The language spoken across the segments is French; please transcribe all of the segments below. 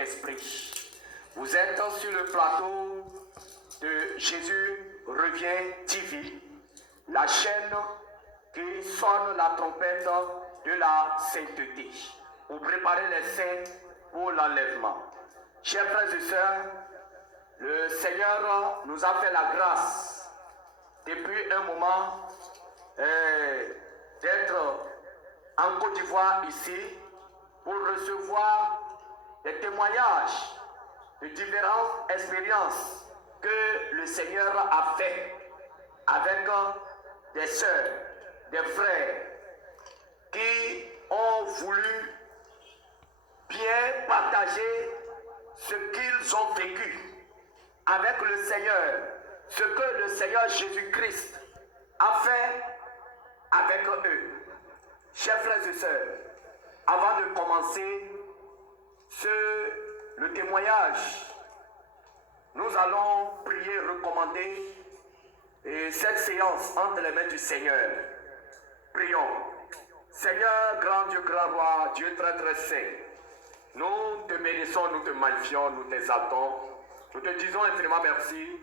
Saint-Esprit. Vous êtes sur le plateau de Jésus revient TV, la chaîne qui sonne la trompette de la sainteté. Vous préparez les saints pour l'enlèvement. Chers frères et sœurs, le Seigneur nous a fait la grâce depuis un moment d'être en Côte d'Ivoire ici pour recevoir des témoignages de différentes expériences que le Seigneur a fait avec des sœurs, des frères qui ont voulu bien partager ce qu'ils ont vécu avec le Seigneur, ce que le Seigneur Jésus-Christ a fait avec eux. Chers frères et sœurs, avant de commencer le témoignage, nous allons prier, recommander cette séance entre les mains du Seigneur. Prions. Seigneur, grand Dieu, grand roi, Dieu très très saint, nous te bénissons, nous te magnifions, nous t'exaltons. Nous te disons infiniment merci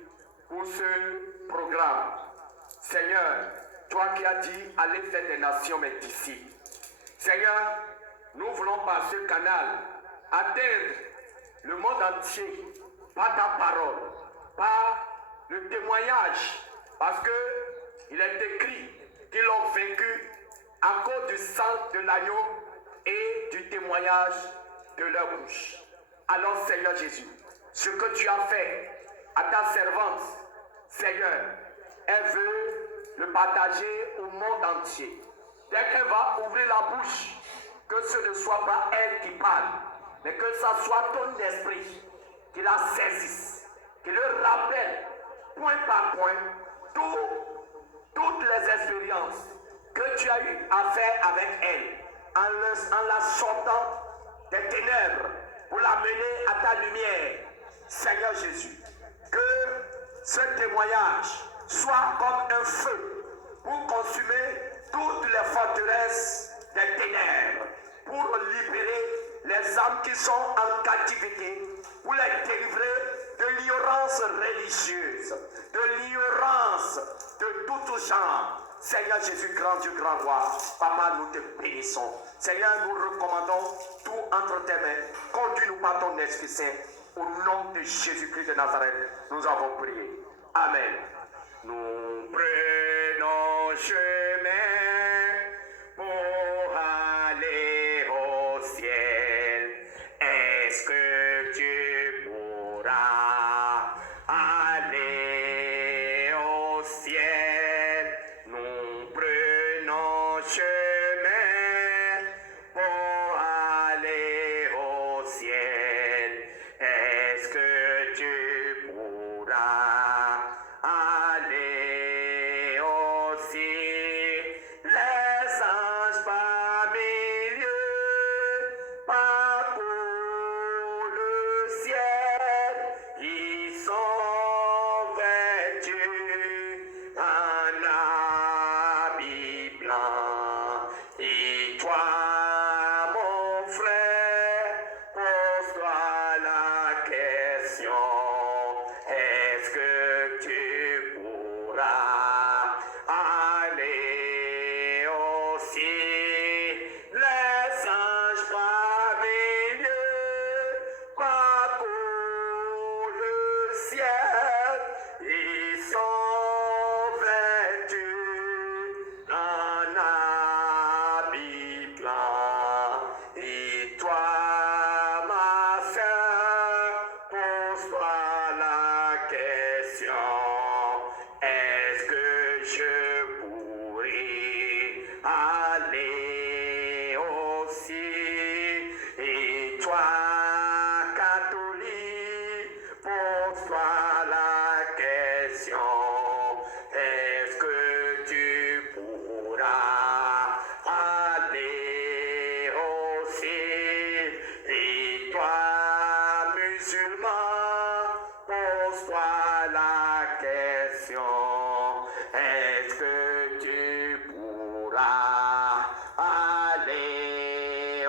pour ce programme. Seigneur, toi qui as dit, allez faire des nations mes disciples. Seigneur, nous voulons par ce canal atteindre le monde entier par ta parole, par le témoignage, parce qu'il est écrit qu'ils ont vaincu à cause du sang de l'agneau et du témoignage de leur bouche. Alors Seigneur Jésus, ce que tu as fait à ta servante, Seigneur, elle veut le partager au monde entier. Dès qu'elle va ouvrir la bouche, que ce ne soit pas elle qui parle, mais que ce soit ton esprit qui la saisisse, qui le rappelle point par point toutes les expériences que tu as eu à faire avec elle, en la sortant des ténèbres pour l'amener à ta lumière. Seigneur Jésus, que ce témoignage soit comme un feu pour consumer toutes les forteresses des ténèbres, pour libérer les âmes qui sont en captivité, pour les délivrer de l'ignorance religieuse, de l'ignorance de tout genre. Seigneur Jésus, grand Dieu, grand roi, Papa, nous te bénissons. Seigneur, nous recommandons tout entre tes mains. Conduis-nous par ton Esprit Saint. Au nom de Jésus-Christ de Nazareth, nous avons prié. Amen. Nous prenons chemin pour aller au ciel. Est-ce que tu pourras aller au ciel? Nous prenons chemin pour aller au ciel. Est-ce que tu pourras aller au ciel? Les anges par milieu parcourent le ciel. Ils sont vêtus en habit blanc. Et toi, mon frère, pose-toi la question. Est-ce que tu pourras aller au ciel? Les anges par milieu parcourent le ciel. Ils sont vêtus en habit blanc. Et toi, ma sœur, pose-toi la question. Est-ce que je pourrais aller au ciel? Et toi, catholique, pose-toi la question. Est-ce que tu pourras aller au ciel? Et toi, musulman, pose-toi la question. Est-ce que tu pourras aller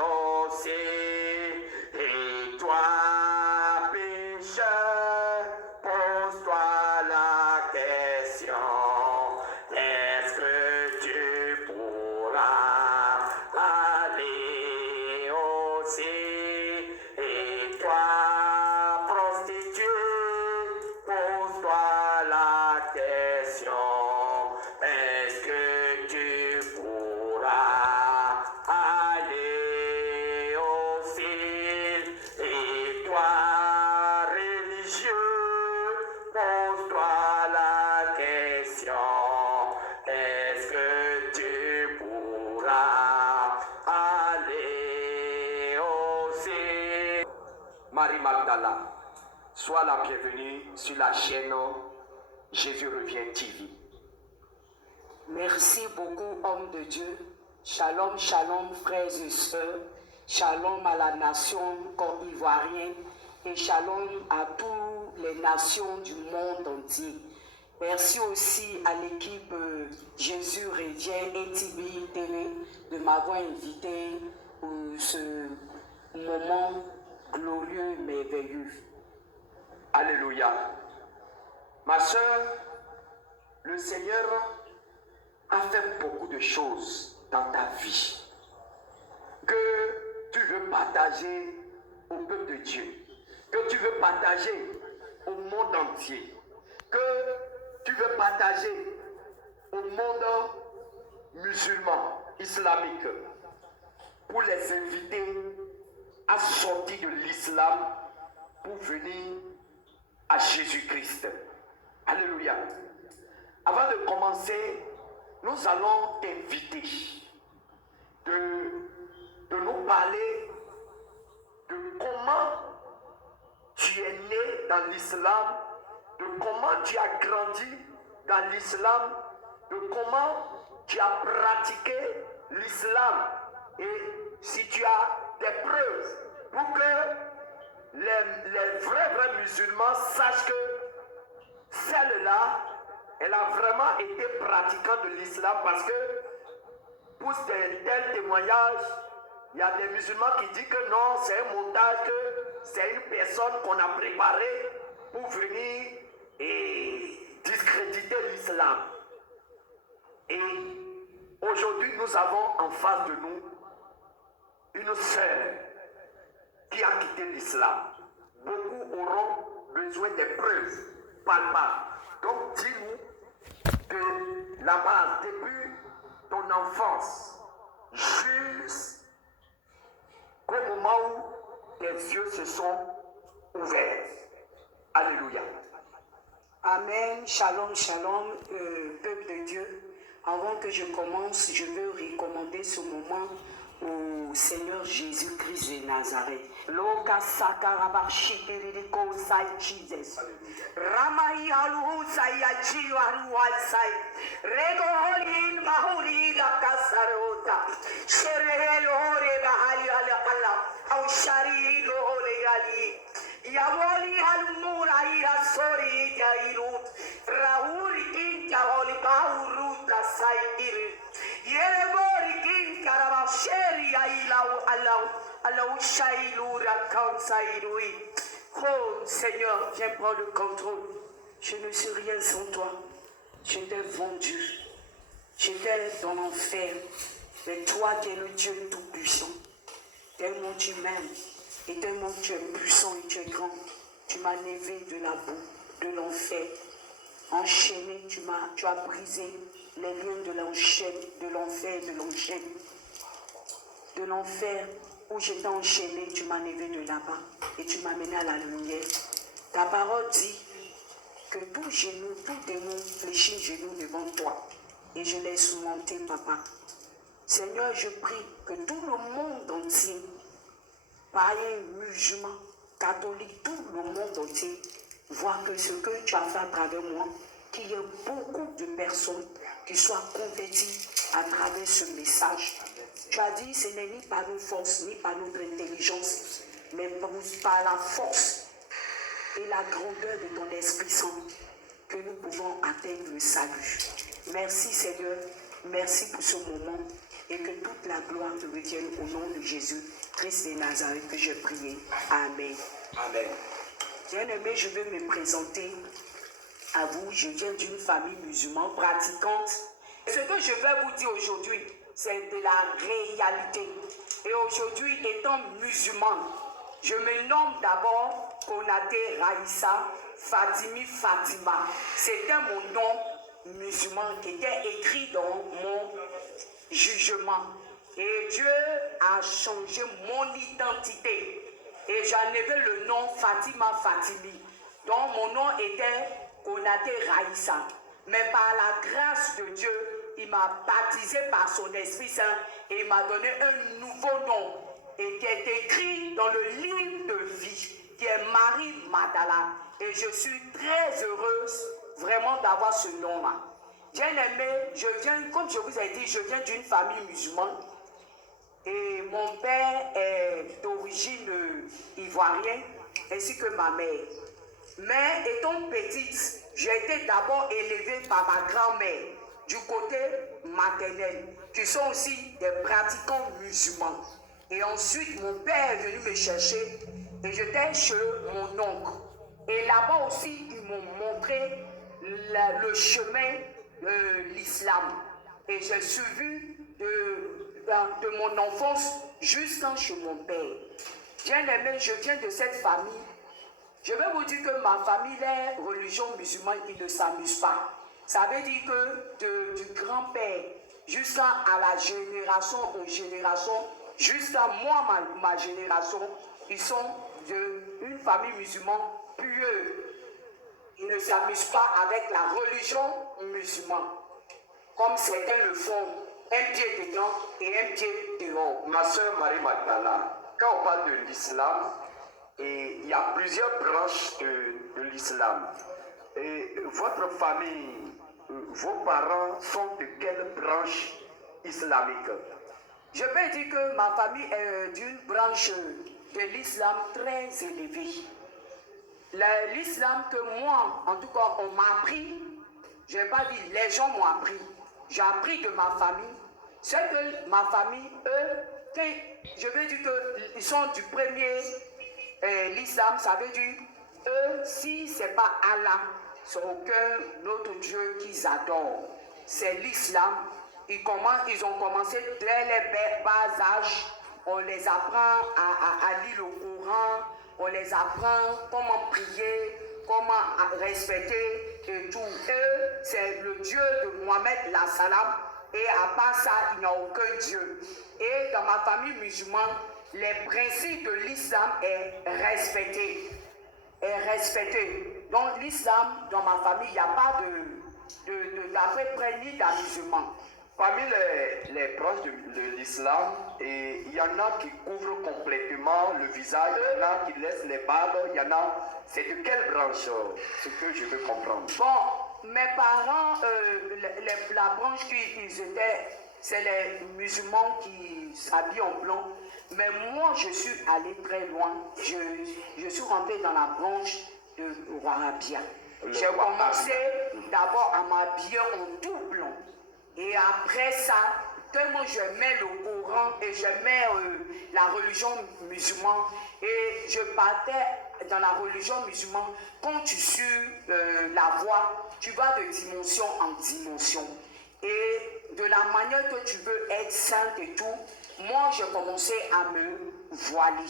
aussi. Et toi, prostituée, pose-toi la question. Est-ce que tu pourras aller au ciel? Et toi, religieux, pose-toi la question. Est-ce que tu pourras aller au ciel? Marie Magdala, sois la bienvenue sur la chaîne Jésus revient TV. Merci beaucoup, homme de Dieu. Shalom, shalom, frères et sœurs. Shalom à la nation côte-ivoirienne et shalom à toutes les nations du monde entier. Merci aussi à l'équipe Jésus revient et TV de m'avoir invité pour ce moment glorieux, merveilleux. Alléluia. Ma soeur, le Seigneur a fait beaucoup de choses dans ta vie que tu veux partager au peuple de Dieu, que tu veux partager au monde entier, que tu veux partager au monde musulman, islamique, pour les inviter à sortir de l'islam pour venir à Jésus-Christ. Alléluia. Avant de commencer, nous allons t'inviter de nous parler de comment tu es né dans l'islam, de comment tu as grandi dans l'islam, de comment tu as pratiqué l'islam et si tu as des preuves pour que les vrais musulmans sachent que celle-là, elle a vraiment été pratiquante de l'islam parce que pour tel témoignage, il y a des musulmans qui disent que non, c'est un montage, que c'est une personne qu'on a préparée pour venir et discréditer l'islam. Et aujourd'hui, nous avons en face de nous une sœur qui a quitté l'islam. Beaucoup auront besoin des preuves palpables. Donc dis-nous que la base, depuis ton enfance, jusqu'au moment où tes yeux se sont ouverts. Alléluia. Amen. Shalom, shalom, peuple de Dieu. Avant que je commence, je veux recommander ce moment au Seigneur Jésus-Christ de Nazareth. Loka sakaraba shikiri ko sai Jesus. Ramai alu sai achi aru sai. Rego holin mahuri la kasarota. Sherehelo hore bahali ala ala. Au shari lo hole ali. Yawoli halmura ira sori jairut. Rahuri kinja holi bahuruta sai iri. Yerebori kin karabasheri ailau alau alau shailura kansairui. Oh Seigneur, viens prendre le contrôle. Je ne suis rien sans toi. Je t'ai vendu. J'étais dans l'enfer. Mais toi, tu es le Dieu tout-puissant. Tellement tu m'aimes. Et tellement tu es puissant et tu es grand. Tu m'as levé de la boue, de l'enfer. Enchaîné, tu as brisé les liens de l'enfer, de l'enfer où j'étais enchaîné, tu m'as levé de là-bas et tu m'as mené à la lumière. Ta parole dit que tout genou, tout démon fléchit genou devant toi et je l'ai surmonté, papa. Seigneur, je prie que tout le monde entier, païens, musulmans, catholiques, tout le monde entier, voit que ce que tu as fait à travers moi, qu'il y ait beaucoup de personnes qui soient converties à travers ce message. Tu as dit, ce n'est ni par nos forces, ni par notre intelligence, mais par la force et la grandeur de ton Esprit Saint que nous pouvons atteindre le salut. Merci Seigneur, merci pour ce moment et que toute la gloire te revienne au nom de Jésus, Christ de Nazareth, que je prie. Amen. Amen. Bien-aimé, je vais me présenter à vous. Je viens d'une famille musulmane pratiquante. Ce que je vais vous dire aujourd'hui, c'est de la réalité. Et aujourd'hui, étant musulman, je me nomme d'abord Konaté Raïssa Fatimi Fatima. C'était mon nom musulman qui était écrit dans mon jugement. Et Dieu a changé mon identité. Et j'en avais le nom Fatima Fatimi. Donc mon nom était Konaté Raïssa. Mais par la grâce de Dieu, il m'a baptisé par son Esprit Saint et il m'a donné un nouveau nom et qui est écrit dans le livre de vie, qui est Marie Magdala. Et je suis très heureuse vraiment d'avoir ce nom-là. Bien aimé, comme je vous ai dit, je viens d'une famille musulmane. Et mon père est d'origine ivoirienne, ainsi que ma mère. Mais étant petite, j'ai été d'abord élevée par ma grand-mère, du côté maternel, qui sont aussi des pratiquants musulmans. Et ensuite, mon père est venu me chercher et j'étais chez mon oncle. Et là-bas aussi, ils m'ont montré le chemin de l'islam. Et j'ai suivi de mon enfance jusqu'à chez mon père. Bien aimé, je viens de cette famille. Je vais vous dire que ma famille, les religions musulmanes, ils ne s'amusent pas. Ça veut dire que du grand-père jusqu'à la génération aux générations, jusqu'à moi, ma génération, ils sont d'une famille musulmane pieuse. Ils ne s'amusent pas avec la religion musulmane, comme certains le font, un pied dedans et un pied dehors. Ma soeur Marie Magdala, quand on parle de l'islam, il y a plusieurs branches de l'islam. Et votre famille, vos parents sont de quelle branche islamique? Je peux dire que ma famille est d'une branche de l'islam très élevée. L'islam que moi, en tout cas, on m'a appris, je ne vais pas dire les gens m'ont appris, j'ai appris de ma famille. C'est que ma famille, eux, je veux dire qu'ils sont du premier, l'islam, ça veut dire, eux, si ce n'est pas Allah, c'est aucun autre Dieu qu'ils adorent. C'est l'islam. Ils ont commencé dès les bas âges. On les apprend à lire le Coran, on les apprend comment prier, comment respecter et tout. Eux, c'est le Dieu de Mohamed la Salam. Et à part ça, il n'y a aucun Dieu. Et dans ma famille musulmane, les principes de l'islam est respecté. Donc l'islam, dans ma famille, il n'y a pas d'après près ni d'amusement. Parmi les branches de l'islam, il y en a qui couvrent complètement le visage, il y en a qui laissent les barbes, il y en a... C'est de quelle branche, ce que je veux comprendre? Bon, mes parents, la branche qu'ils étaient, c'est les musulmans qui s'habillent en blanc. Mais moi, je suis allé très loin. Je suis rentré dans la branche de Wahhabia. J'ai commencé d'abord à m'habiller en tout blanc. Et après ça, tellement j'aimais le Coran et j'aimais la religion musulmane. Et je partais dans la religion musulmane. Quand tu suis la voie, tu vas de dimension en dimension. Et de la manière que tu veux être sainte et tout, moi j'ai commencé à me voiler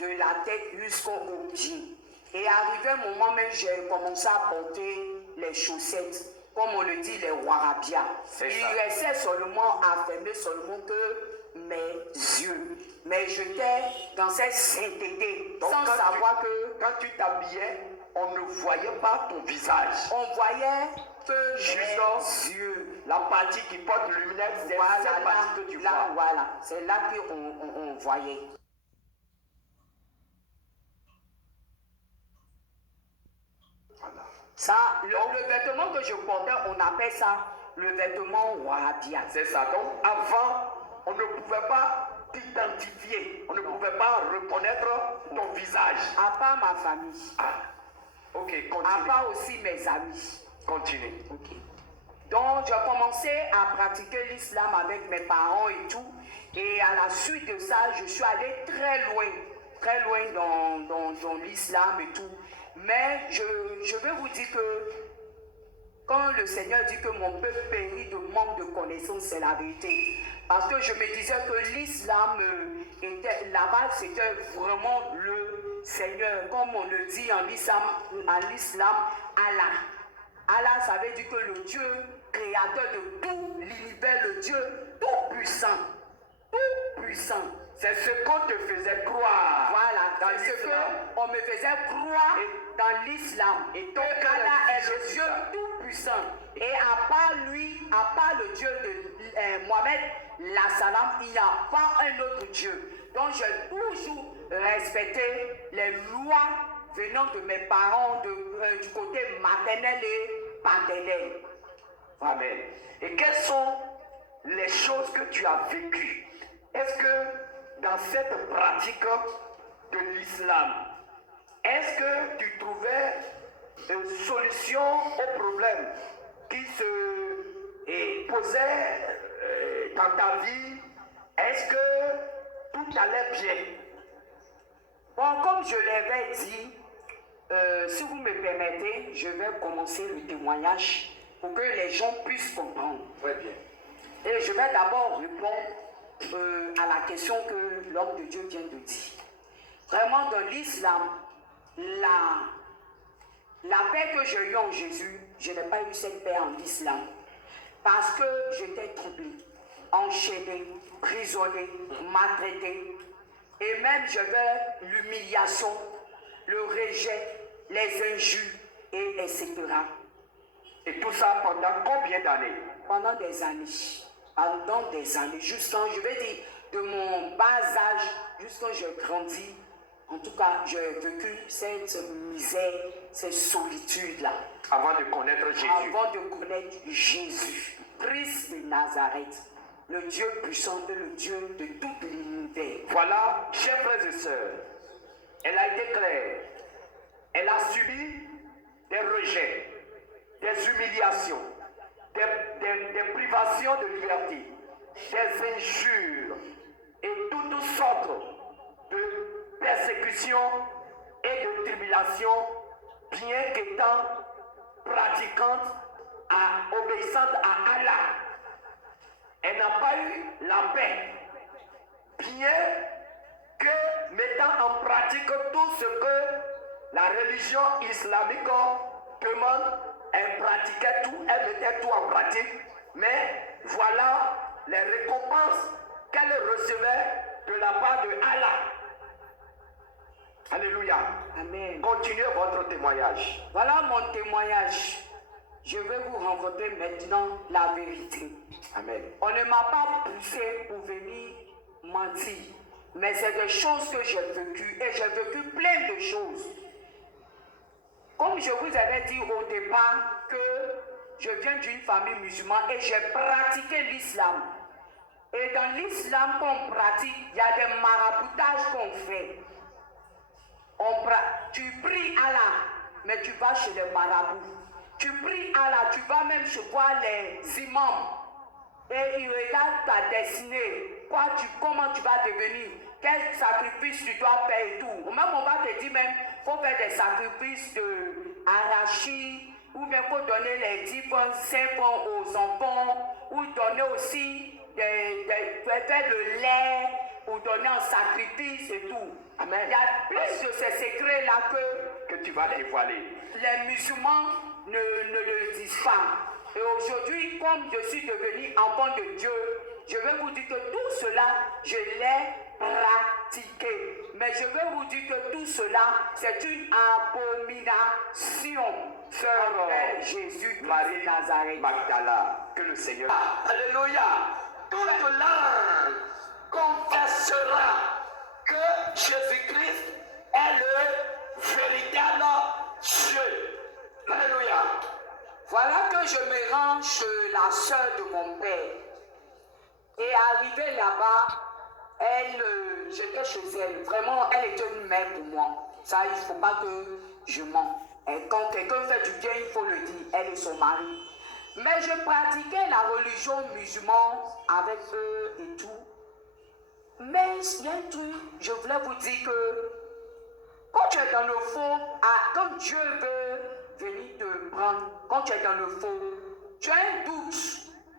de la tête jusqu'au pied. Et arrivé un moment même, j'ai commencé à porter les chaussettes, comme on le dit, les Wahhabia. Il restait seulement à fermer seulement que mes yeux. Mais j'étais dans cette sainteté, sans savoir que quand tu t'habillais, on ne voyait pas ton visage. On voyait que juste mes yeux. La partie qui porte lumière, c'est cette partie que tu vois. Voilà, c'est là qu'on voyait. Voilà. Ça, le vêtement que je portais, on appelle ça le vêtement Wahhabia. C'est ça. Donc avant, on ne pouvait pas t'identifier, on ne pouvait pas reconnaître ton visage. À part ma famille. Ah, ok, continue. À part aussi mes amis. Continue. Ok. Donc, j'ai commencé à pratiquer l'islam avec mes parents et tout. Et à la suite de ça, je suis allé très loin dans l'islam et tout. Mais je vais vous dire que Quand le Seigneur dit que mon peuple périt de manque de connaissance, c'est la vérité. Parce que je me disais que l'islam était là-bas, c'était vraiment le Seigneur. Comme on le dit en islam, Allah. Allah, ça veut dire que le Dieu créateur de tout l'univers, le Dieu tout puissant. Tout puissant. C'est ce qu'on te faisait croire. Voilà, c'est ce qu'on me faisait croire dans l'islam. Et que Allah est le Dieu tout puissant. Et à part lui, à part le Dieu de Mohamed, la salam, il n'y a pas un autre Dieu. Donc j'ai toujours respecté les lois venant de mes parents du côté maternel et paternel. Amen. Et quelles sont les choses que tu as vécues? Est-ce que dans cette pratique de l'islam, est-ce que tu trouvais une solution aux problèmes qui se posaient dans ta vie? Est-ce que tout allait bien? Bon, comme je l'avais dit, si vous me permettez, je vais commencer le témoignage pour que les gens puissent comprendre. Très bien. Et je vais d'abord répondre à la question que l'homme de Dieu vient de dire. Vraiment, dans l'islam, la paix que j'ai eue en Jésus, je n'ai pas eu cette paix en islam. Parce que j'étais troublé, enchaîné, prisonnier, maltraité. Et même j'avais l'humiliation, le rejet, les injures, etc. Et tout ça pendant combien d'années? Pendant des années. Pendant des années. Jusqu'à, je vais dire, de mon bas âge, jusqu'à j'ai grandi. En tout cas, j'ai vécu cette misère, cette solitude-là. Avant de connaître Jésus. Avant de connaître Jésus. Christ de Nazareth. Le Dieu puissant et le Dieu de tout l'univers. Voilà, chers frères et sœurs, elle a été claire. Elle a subi des rejets, des humiliations, des privations de liberté, des injures et toutes sortes de persécutions et de tribulations, bien qu'étant pratiquante, obéissante à Allah. Elle n'a pas eu la paix, bien que mettant en pratique tout ce que la religion islamique demande. Elle pratiquait tout, elle mettait tout en pratique, mais voilà les récompenses qu'elle recevait de la part de Allah. Alléluia. Amen. Continuez votre témoignage. Voilà mon témoignage. Je vais vous rencontrer maintenant la vérité. Amen. On ne m'a pas poussé pour venir mentir, mais c'est des choses que j'ai vécues et j'ai vécu plein de choses. Comme je vous avais dit au départ que je viens d'une famille musulmane et j'ai pratiqué l'islam. Et dans l'islam qu'on pratique, il y a des maraboutages qu'on fait. Tu pries Allah, mais tu vas chez les marabouts. Tu pries Allah, tu vas même chez voir les imams. Et ils regardent ta destinée. Comment tu vas devenir? Quel sacrifice tu dois faire et tout. Même on va te dire même, il faut faire des sacrifices d'arachide, ou bien il faut donner les 10 francs, 5 francs aux enfants, ou donner aussi faire le lait, ou donner un sacrifice et tout. Amen. Il y a plus de ces secrets-là que tu vas dévoiler. Les musulmans ne le disent pas. Et aujourd'hui, comme je suis devenu enfant de Dieu, je vais vous dire que tout cela, je l'ai pratiqué. Mais je vais vous dire que tout cela, c'est une abomination. Sœur Jésus Marie de Nazareth. Magdala, que le Seigneur. Alléluia. Toute langue confessera que Jésus-Christ est le véritable Dieu. Alléluia. Voilà que je me rends chez la sœur de mon père. Et arrivée là-bas, j'étais chez elle. Vraiment, elle était une mère pour moi. Ça, il ne faut pas que je mente. Et quand quelqu'un fait du bien, il faut le dire. Elle et son mari. Mais je pratiquais la religion musulmane avec eux et tout. Mais il y a un truc, je voulais vous dire que quand tu es dans le fond, quand Dieu veut venir te prendre quand tu es dans le faux. Tu as un doute.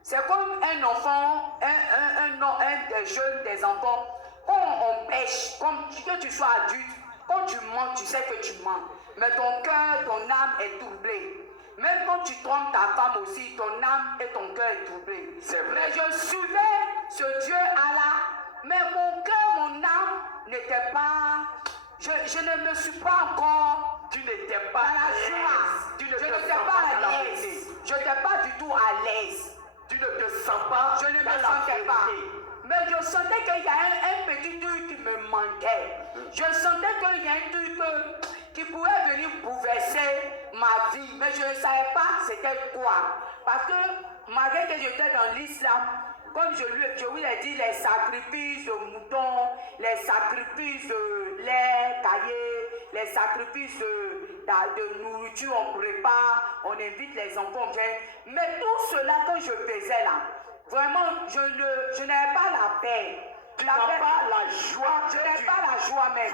C'est comme un enfant, un des jeunes, des enfants. Quand on pêche, comme que tu sois adulte, quand tu mens, tu sais que tu mens. Mais ton cœur, ton âme est troublée. Même quand tu trompes ta femme aussi, ton âme et ton cœur est troublé. Mais je suivais ce Dieu Allah, mais mon cœur, mon âme n'était pas... Je ne me suis pas encore... Tu n'étais pas dans la joie. Je n'étais pas à l'aise. Je n'étais pas du tout à l'aise. Tu ne te sens pas. Je ne me sentais pas. Mais je sentais qu'il y a un petit truc qui me manquait. Je sentais qu'il y a un truc qui pouvait venir bouleverser ma vie. Mais je ne savais pas c'était quoi. Parce que malgré que j'étais dans l'islam, comme je vous l'ai dit, les sacrifices de moutons, les sacrifices de lait, caillé, les sacrifices de nourriture, on prépare, on invite les enfants, mais tout cela que je faisais là, vraiment, je n'avais pas la paix. Tu n'as pas la joie. Je n'avais pas la joie même.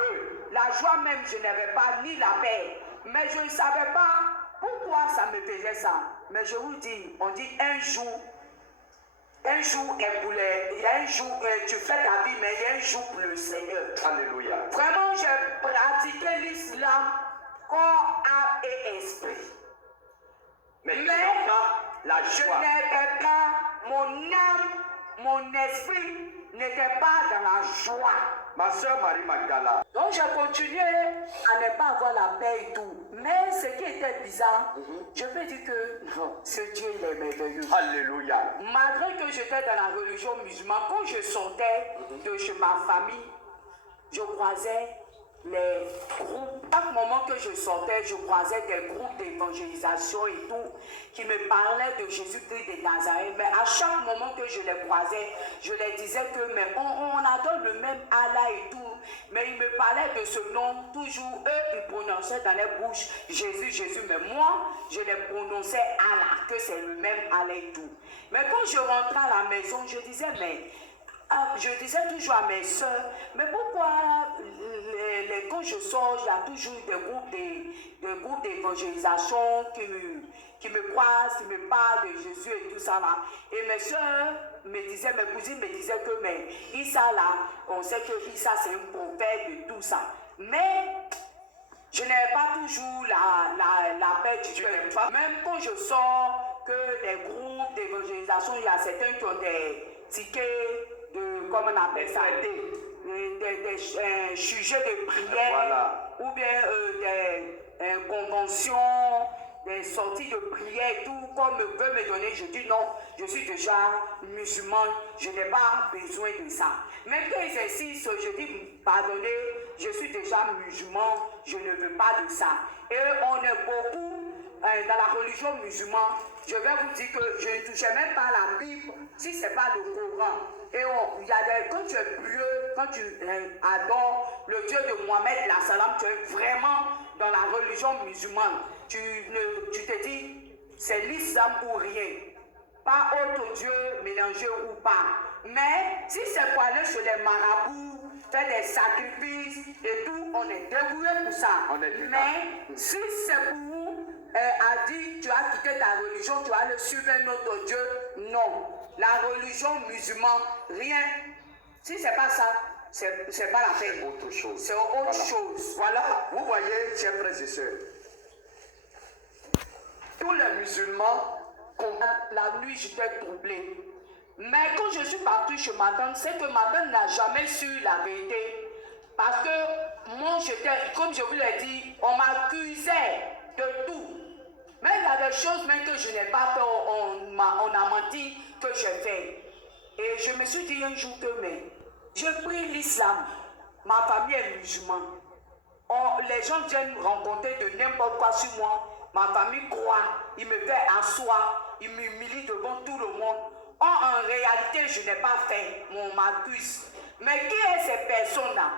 La joie même, je n'avais pas, ni la paix. Mais je ne savais pas pourquoi ça me faisait ça. Mais je vous dis, on dit un jour est pour les... Il y a un jour, tu fais ta vie, mais il y a un jour pour le Seigneur. Alléluia. Vraiment, j'ai pratiqué l'islam, corps, âme et esprit. Mais je joie. n'étais pas, mon âme, mon esprit n'était pas dans la joie. Ma soeur Marie Magdala. Donc j'ai continué à ne pas avoir la paix et tout. Mais ce qui était bizarre, je peux dire que ce Dieu il est merveilleux. Alléluia. Malgré que j'étais dans la religion musulmane, quand je sortais de chez ma famille, je croisais les groupes. Chaque moment que je sortais, je croisais des groupes d'évangélisation et tout, qui me parlaient de Jésus-Christ de Nazareth. Mais à chaque moment que je les croisais, je les disais que mais on adore le même Allah et tout. Mais ils me parlaient de ce nom, toujours eux, ils prononçaient dans les bouches Jésus, Jésus. Mais moi, je les prononçais Allah, que c'est le même Allah et tout. Mais quand je rentrais à la maison, je disais, mais... je disais toujours à mes soeurs, mais pourquoi quand je sors, il y a toujours des groupes d'évangélisation qui me croisent, qui me parlent de Jésus et tout ça là. Et mes soeurs me disaient, mes cousines me disaient que mais Issa là, on sait que Issa c'est un prophète de tout ça. Mais je n'ai pas toujours la paix du cœur. Même quand je sors, que les groupes d'évangélisation, il y a certains qui ont des tickets de, comment on appelle ça, des sujets de prière, voilà. Ou bien des conventions, des sorties de prière et tout, comme veut me donner, je dis non, je suis déjà musulman, je n'ai pas besoin de ça. Même quand ils insistent, je dis pardonnez, je suis déjà musulman, je ne veux pas de ça. Et on est beaucoup dans la religion musulmane, je vais vous dire que je ne touchais même pas la Bible si ce n'est pas le Coran. Et quand tu es pieux, quand tu adores le Dieu de Mohamed, tu es vraiment dans la religion musulmane. Tu te dis, c'est l'islam ou rien. Pas autre Dieu mélangé ou pas. Mais si c'est pour aller chez les marabouts, faire des sacrifices et tout, on est débrouillé pour ça. Mais si c'est pour vous, a dit, tu as quitté ta religion, tu vas le suivre un autre Dieu, non. La religion musulmane, rien. Si c'est pas ça, c'est pas la peine. C'est autre chose. C'est autre chose. Voilà, vous voyez, chers frères et sœurs, tous les musulmans, la nuit, j'étais troublée. Mais quand je suis partie chez ma tante, c'est que ma tante n'a jamais su la vérité. Parce que moi, comme je vous l'ai dit, on m'accusait de tout. Mais il y a des choses même que je n'ai pas fait, on a menti que j'ai fait. Et je me suis dit un jour que j'ai pris l'islam, ma famille est musulmane. Les gens viennent me rencontrer de n'importe quoi sur moi. Ma famille croit, il me fait asseoir, il m'humilie devant tout le monde. Or, en réalité, je n'ai pas fait, on m'accuse. Mais qui est ces personnes-là?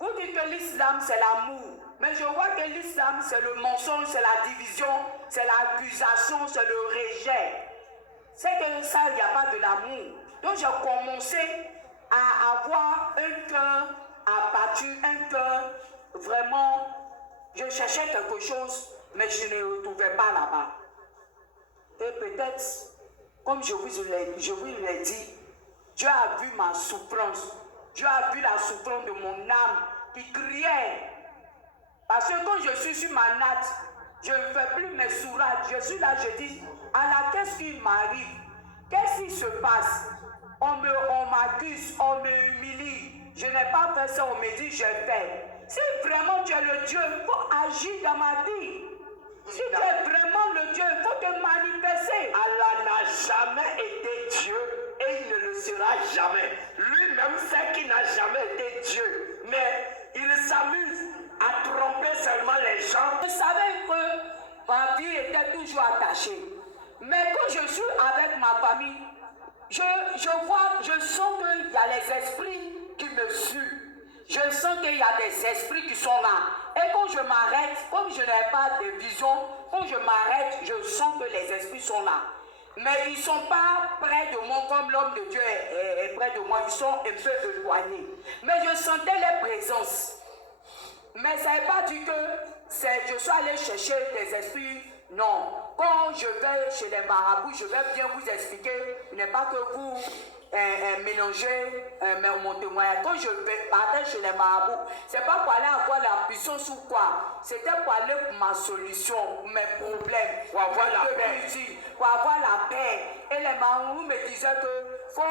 Vous dites que l'islam, c'est l'amour. Mais je vois que l'islam, c'est le mensonge, c'est la division, c'est l'accusation, c'est le rejet. C'est que ça, il n'y a pas de l'amour. Donc, j'ai commencé à avoir un cœur abattu, un cœur vraiment... Je cherchais quelque chose, mais je ne le retrouvais pas là-bas. Et peut-être, comme je vous l'ai dit, Dieu a vu ma souffrance. Dieu a vu la souffrance de mon âme qui criait. Parce que quand je suis sur ma natte, je ne fais plus mes sourates. Je suis là, je dis, Allah, qu'est-ce qui m'arrive? Qu'est-ce qui se passe? On m'accuse, on me humilie. Je n'ai pas fait ça, on me dit, j'ai fait. Si vraiment tu es le Dieu, il faut agir dans ma vie. Si tu es vraiment le Dieu, il faut te manifester. Allah n'a jamais été Dieu et il ne le sera jamais. Lui-même sait qu'il n'a jamais été Dieu. Mais il s'amuse à tromper seulement les gens. Je savais que ma vie était toujours attachée. Mais quand je suis avec ma famille, je sens qu'il y a les esprits qui me suivent. Je sens qu'il y a des esprits qui sont là. Et quand je m'arrête, comme je n'ai pas de vision, quand je m'arrête, je sens que les esprits sont là. Mais ils ne sont pas près de moi comme l'homme de Dieu est près de moi. Ils sont un peu éloignés. Mais je sentais les présences. Mais ça n'est pas dit que je suis allé chercher des esprits. Non. Quand je vais chez les marabouts, je vais bien vous expliquer. Il n'est pas que vous mélangez mon témoignage. Quand je vais partir chez les marabouts, ce n'est pas pour aller avoir la puissance ou quoi. C'était pour aller pour ma solution, mes problèmes. Pour avoir la paix. Pour avoir la paix. Et les marabouts me disaient que faut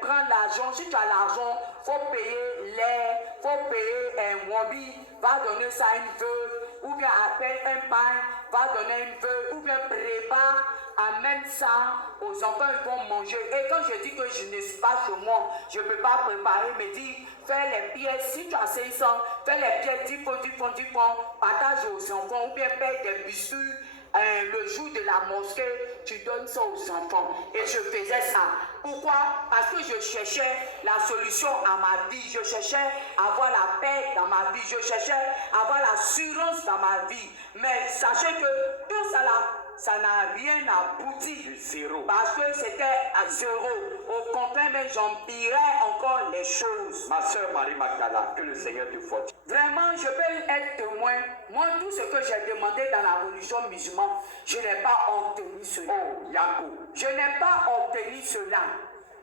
prendre l'argent. Si tu as l'argent, faut payer l'air, faut payer un wambi, va donner ça à une veuve, ou bien appelle un pain, va donner à une veuve, ou bien prépare, amène ça aux enfants, ils vont manger. Et quand je dis que je ne suis pas chez moi, je ne peux pas préparer, me dit, fais les pièces, si tu as 500, fais les pièces, 10 francs, partage aux enfants, ou bien paye des biscuits. Le jour de la mosquée, tu donnes ça aux enfants. Et je faisais ça. Pourquoi? Parce que je cherchais la solution à ma vie. Je cherchais avoir la paix dans ma vie. Je cherchais avoir l'assurance dans ma vie. Mais sachez que tout ça là, ça n'a rien abouti. Zéro. Parce que c'était à zéro. Au contraire, mais j'empirais encore les choses. Ma soeur Marie Magdala, que le Seigneur te fortifie. Vraiment, je peux être témoin. Moi, tout ce que j'ai demandé dans la religion musulmane, je n'ai pas obtenu cela. Oh, Yakou. Je n'ai pas obtenu cela.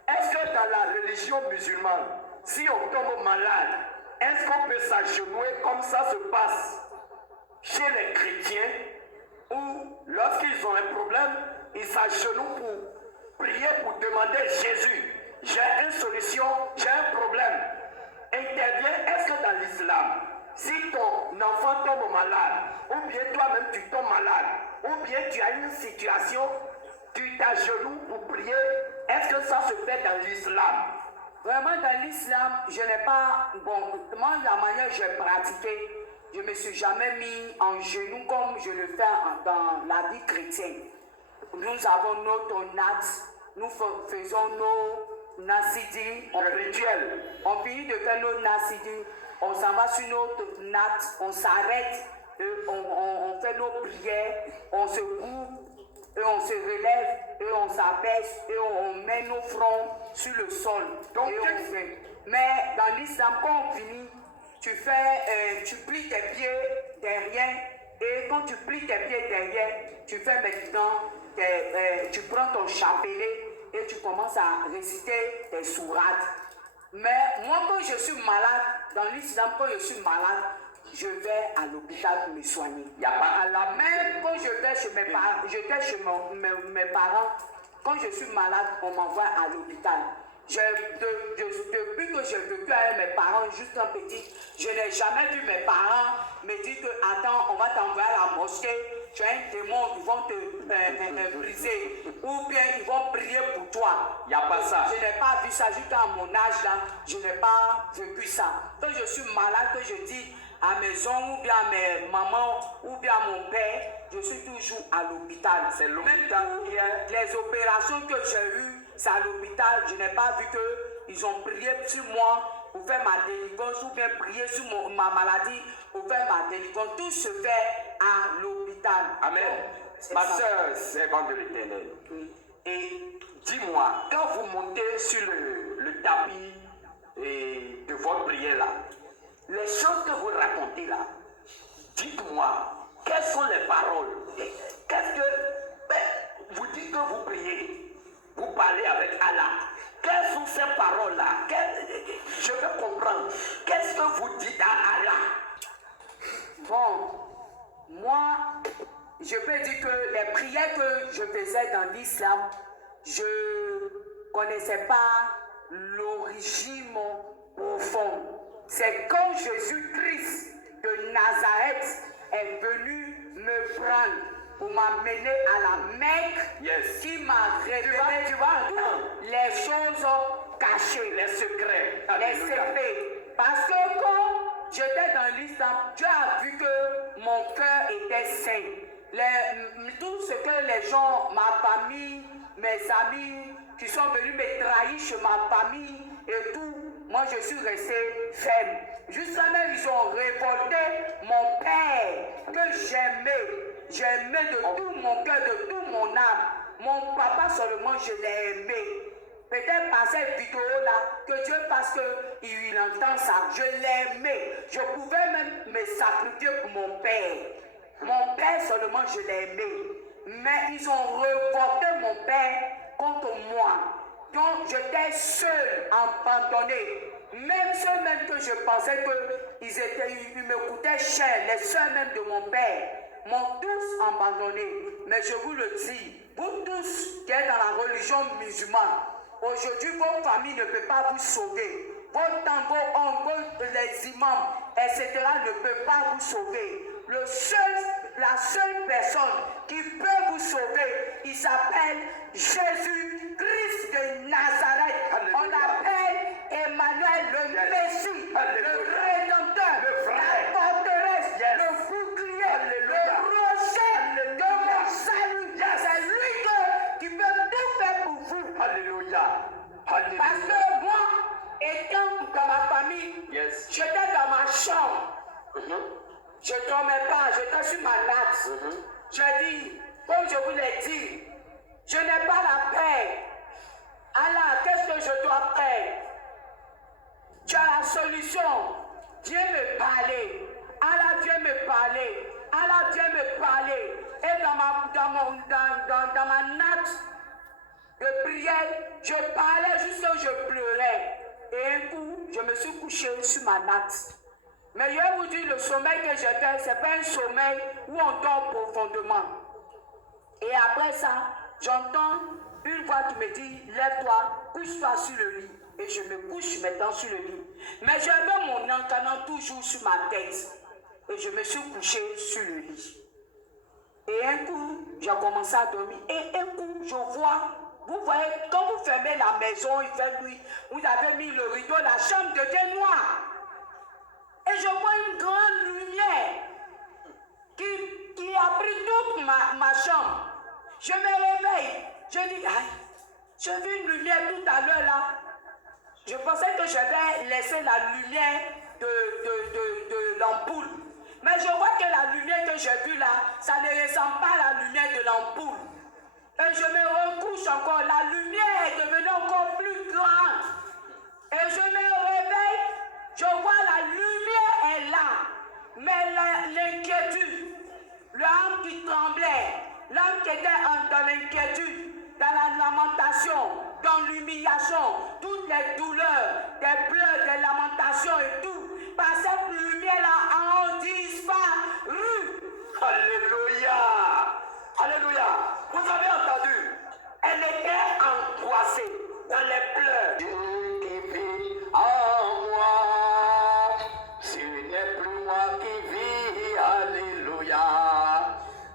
Est-ce que dans la religion musulmane, si on tombe malade, est-ce qu'on peut s'agenouiller comme ça se passe chez les chrétiens, où lorsqu'ils ont un problème, ils s'agenouillent pour prier, pour demander Jésus, j'ai une solution, j'ai un problème. Intervient, est-ce que dans l'islam, si ton enfant tombe malade, ou bien toi-même tu tombes malade, ou bien tu as une situation, tu t'agenouilles pour prier, est-ce que ça se fait dans l'islam? Vraiment, dans l'islam, je n'ai pas... Bon, moi, la manière dont j'ai pratiqué, je ne me suis jamais mis en genoux comme je le fais dans la vie chrétienne. Nous avons notre nat, nous faisons nos nasidi, rituel. On finit de faire nos nasidi, on s'en va sur notre nat, on s'arrête, on fait nos prières, on se coupe, et on se relève, et on s'abaisse, et on met nos fronts sur le sol. Donc, et on fait. Mais dans l'islam, quand on finit, tu plies tes pieds derrière, et quand tu plies tes pieds derrière, tu fais maintenant, tu prends ton chapelet, et tu commences à réciter tes sourates. Mais moi, quand je suis malade, dans l'islam, quand je suis malade, je vais à l'hôpital pour me soigner. Il n'y a pas à la Même quand j'étais chez mes parents, mes parents, quand je suis malade, on m'envoie à l'hôpital. Depuis que j'ai vécu avec mes parents, juste un petit, je n'ai jamais vu mes parents me dire que attends, on va t'envoyer à la mosquée, tu as un démon, ils vont te briser, ou bien ils vont prier pour toi. Il n'y a pas ça. Je n'ai pas vu ça, jusqu'à mon âge là, je n'ai pas vécu ça. Quand je suis malade, que je dis à mes oncles, ou bien à mes mamans, ou bien à mon père, je suis toujours à l'hôpital. C'est l'hôpital. Même les opérations que j'ai eues, c'est à l'hôpital. Je n'ai pas vu qu'ils ont prié sur moi pour faire ma délivrance, ou bien prier sur ma maladie pour faire ma délivrance. Tout se fait à l'hôpital. Amen. Ma soeur, servante de l'Éternel. Oui. Et dis-moi, quand vous montez sur le tapis de votre prière là, les choses que vous racontez là, dites-moi, quelles sont les paroles? Qu'est-ce que... vous dites que vous priez, vous parlez avec Allah. Quelles sont ces paroles-là? Je veux comprendre. Qu'est-ce que vous dites à Allah? Bon, moi, je peux dire que les prières que je faisais dans l'islam, je ne connaissais pas l'origine profonde. C'est quand Jésus-Christ de Nazareth est venu me prendre pour m'amener à la Mecque, qui m'a révélé les choses cachées, les secrets. Parce que quand j'étais dans l'islam, Dieu a vu que mon cœur était saint. Tout ce que les gens, ma famille, mes amis, qui sont venus me trahir chez ma famille et tout, moi je suis resté ferme. Jusqu'à même ils ont révolté mon père que j'aimais de tout mon cœur, de tout mon âme. Mon papa seulement je l'ai aimé. Peut-être par cette vidéo-là, que Dieu, parce qu'il entend ça, je l'ai aimé. Je pouvais même me sacrifier pour mon père. Mon père seulement, je l'ai aimé. Mais ils ont reporté mon père contre moi. Donc, j'étais seul, abandonné. Même ceux même que je pensais qu'ils me coûtaient cher, les soeurs même de mon père, m'ont tous abandonné. Mais je vous le dis, vous tous qui êtes dans la religion musulmane, aujourd'hui, vos familles ne peuvent pas vous sauver. Vos tangos, oncles, les imams, etc. ne peuvent pas vous sauver. La seule personne qui peut vous sauver, il s'appelle Jésus-Christ de Nazareth. Alléluia. On l'appelle Emmanuel, le Messie, le Rédempteur, la forteresse, le bouclier, le rocher de mon salut. C'est lui qui peut tout faire pour vous. Alléluia. Alléluia. Parce que moi, étant dans ma famille, j'étais dans ma chambre. Je ne dormais pas, j'étais sur ma natte. J'ai dit, comme je vous l'ai dit, je n'ai pas la paix. Allah, qu'est-ce que je dois faire? Tu as la solution. Viens me parler. Allah, viens me parler. Allah, viens me parler. Et dans ma natte de prière, je parlais jusqu'à ce que je pleurais. Et un coup, je me suis couché sur ma natte. Mais je vais vous dire, le sommeil que j'ai fait, ce n'est pas un sommeil où on dort profondément. Et après ça, j'entends une voix qui me dit, lève-toi, couche-toi sur le lit. Et je me couche maintenant sur le lit. Mais j'avais mon encanant toujours sur ma tête. Et je me suis couché sur le lit. Et un coup, j'ai commencé à dormir. Et un coup, je vois, vous voyez, quand vous fermez la maison, il fait nuit, vous avez mis le rideau, la chambre devient noire. Et je vois une grande lumière qui a pris toute ma chambre. Je me réveille. Je dis, aïe, j'ai vu une lumière tout à l'heure là. Je pensais que je vais laisser la lumière de l'ampoule. Mais je vois que la lumière que j'ai vue là, ça ne ressemble pas à la lumière de l'ampoule. Et je me recouche encore. La lumière est devenue encore plus grande. Et je me réveille. Je vois la lumière est là, mais l'inquiétude, l'âme qui tremblait, l'âme qui était dans l'inquiétude, dans la lamentation, dans l'humiliation, toutes les douleurs, des pleurs, des lamentations et tout, par cette lumière-là en disparu. Alléluia. Alléluia. Vous avez entendu? Elle était angoissée dans les pleurs. Dieu qui vit en moi, ce n'est plus moi qui vis, alléluia,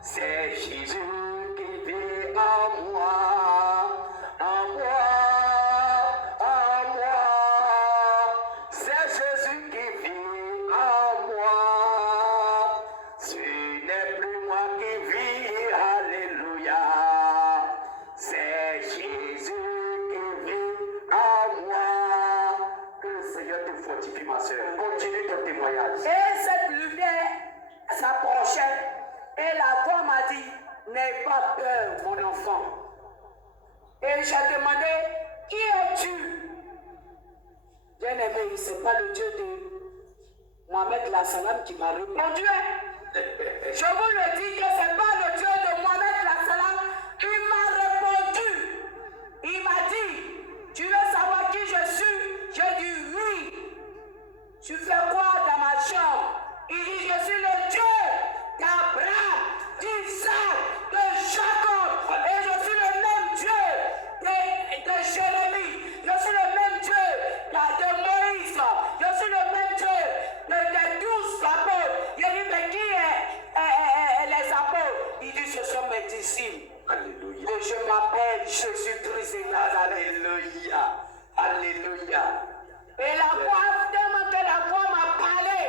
c'est Jésus qui vit en moi, en moi, en moi, c'est Jésus qui vit en moi, ce n'est plus moi qui vis, alléluia, c'est Jésus qui vit en moi. Que le Seigneur te fortifie, ma soeur. Continue ton témoignage. Et cette lumière s'approchait. Et la voix m'a dit, n'aie pas peur, mon enfant. Et j'ai demandé, qui es-tu? Bien aimé, ce n'est pas le Dieu de Mohamed Lassalam qui m'a répondu. Je vous le dis que ce n'est pas le Dieu de Mohamed Lassalam qui m'a répondu. Il m'a dit, tu veux savoir qui je suis? J'ai dit oui. Tu fais quoi dans ma chambre? Il dit, je suis le Dieu d'Abraham, d'Isaac, de Jacob. Et je suis le même Dieu de Jérémie. Je suis le même Dieu de Moïse. Je suis le même Dieu des 12 apôtres. Il dit, mais qui est les apôtres? Il dit, ce sont mes disciples. Alléluia. Et je m'appelle Jésus-Christ de Nazareth. Alléluia. Alléluia. Et la voix, tellement que la voix m'a parlé,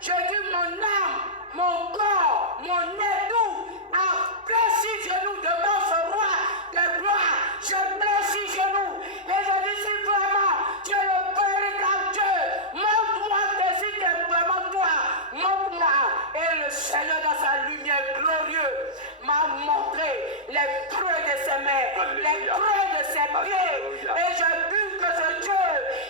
j'ai dit mon âme, mon corps, mon nez, tout a fléchi genoux devant ce roi de gloire. Je fléchis genoux et je dis si vraiment tu es le véritable Dieu, montre-moi que si tu es vraiment toi, montre-moi. Et le Seigneur dans sa lumière glorieuse m'a montré les creux de ses mains, Alléluia. les creux de ses pieds. Alléluia. Et j'ai vu que ce Dieu,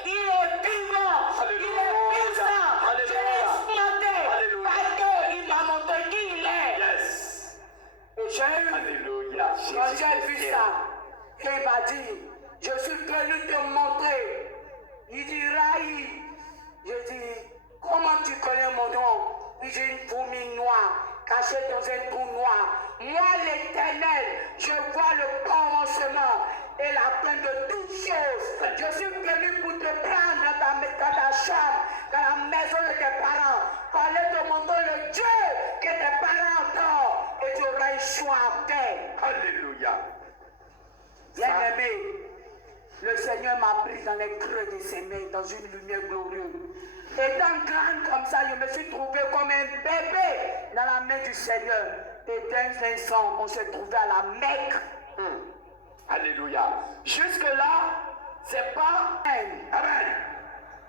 il est vivant, Alléluia. il est puissant. Je l'ai exploité Alléluia. parce qu'il m'a montré qui il est. Yes. Et j'ai eu, Alléluia. quand j'ai vu ça, il m'a dit, je suis venu te montrer. Il dit, Raï. Je dis, comment tu connais mon nom? Il dit, une fourmi noire, cachée dans un trou noir. Moi, l'Éternel, je vois le commencement et la fin de toutes choses. Je suis venu pour te prendre dans ta chambre, dans la maison de tes parents, pour aller te montrer le Dieu que tes parents adorent et tu auras un choix à faire. Alléluia. Bien-aimé, le Seigneur m'a pris dans les creux de ses mains, dans une lumière glorieuse. Étant grande comme ça, je me suis trouvé comme un bébé dans la main du Seigneur. Et d'un instant, on s'est trouvé à la Mecque. Alléluia. Jusque-là, c'est pas... Amen.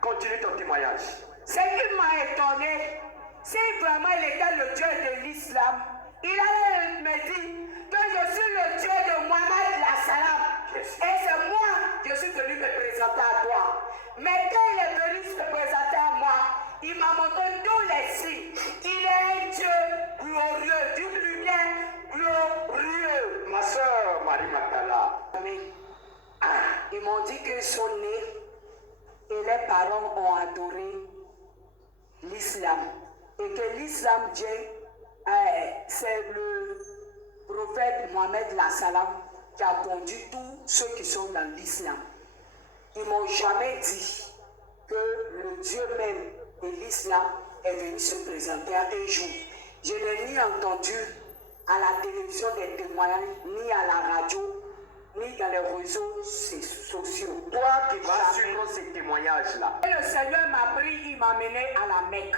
Continue ton témoignage. Ce qui m'a étonné, si vraiment il était le Dieu de l'islam, il allait me dire que je suis le Dieu de Mohamed Lassalam. Yes. Et c'est moi, je suis venu me présenter à toi. Mais quand il est venu se présenter à moi, il m'a montré tous les signes. Il est un Dieu glorieux, d'une lumière glorieuse. Ma soeur Marie Magdala. Amen. Ils m'ont dit qu'ils sont nés et les parents ont adoré l'islam. Et que l'islam c'est le prophète Mohamed Lassalam qui a conduit tous ceux qui sont dans l'islam. Ils ne m'ont jamais dit que le Dieu même de l'islam est venu se présenter un jour. Je n'ai ni entendu à la télévision des témoignages, ni à la radio, ni dans les réseaux sociaux. Toi qui vas suivre ces témoignages-là. Et le Seigneur m'a pris, il m'a mené à la Mecque.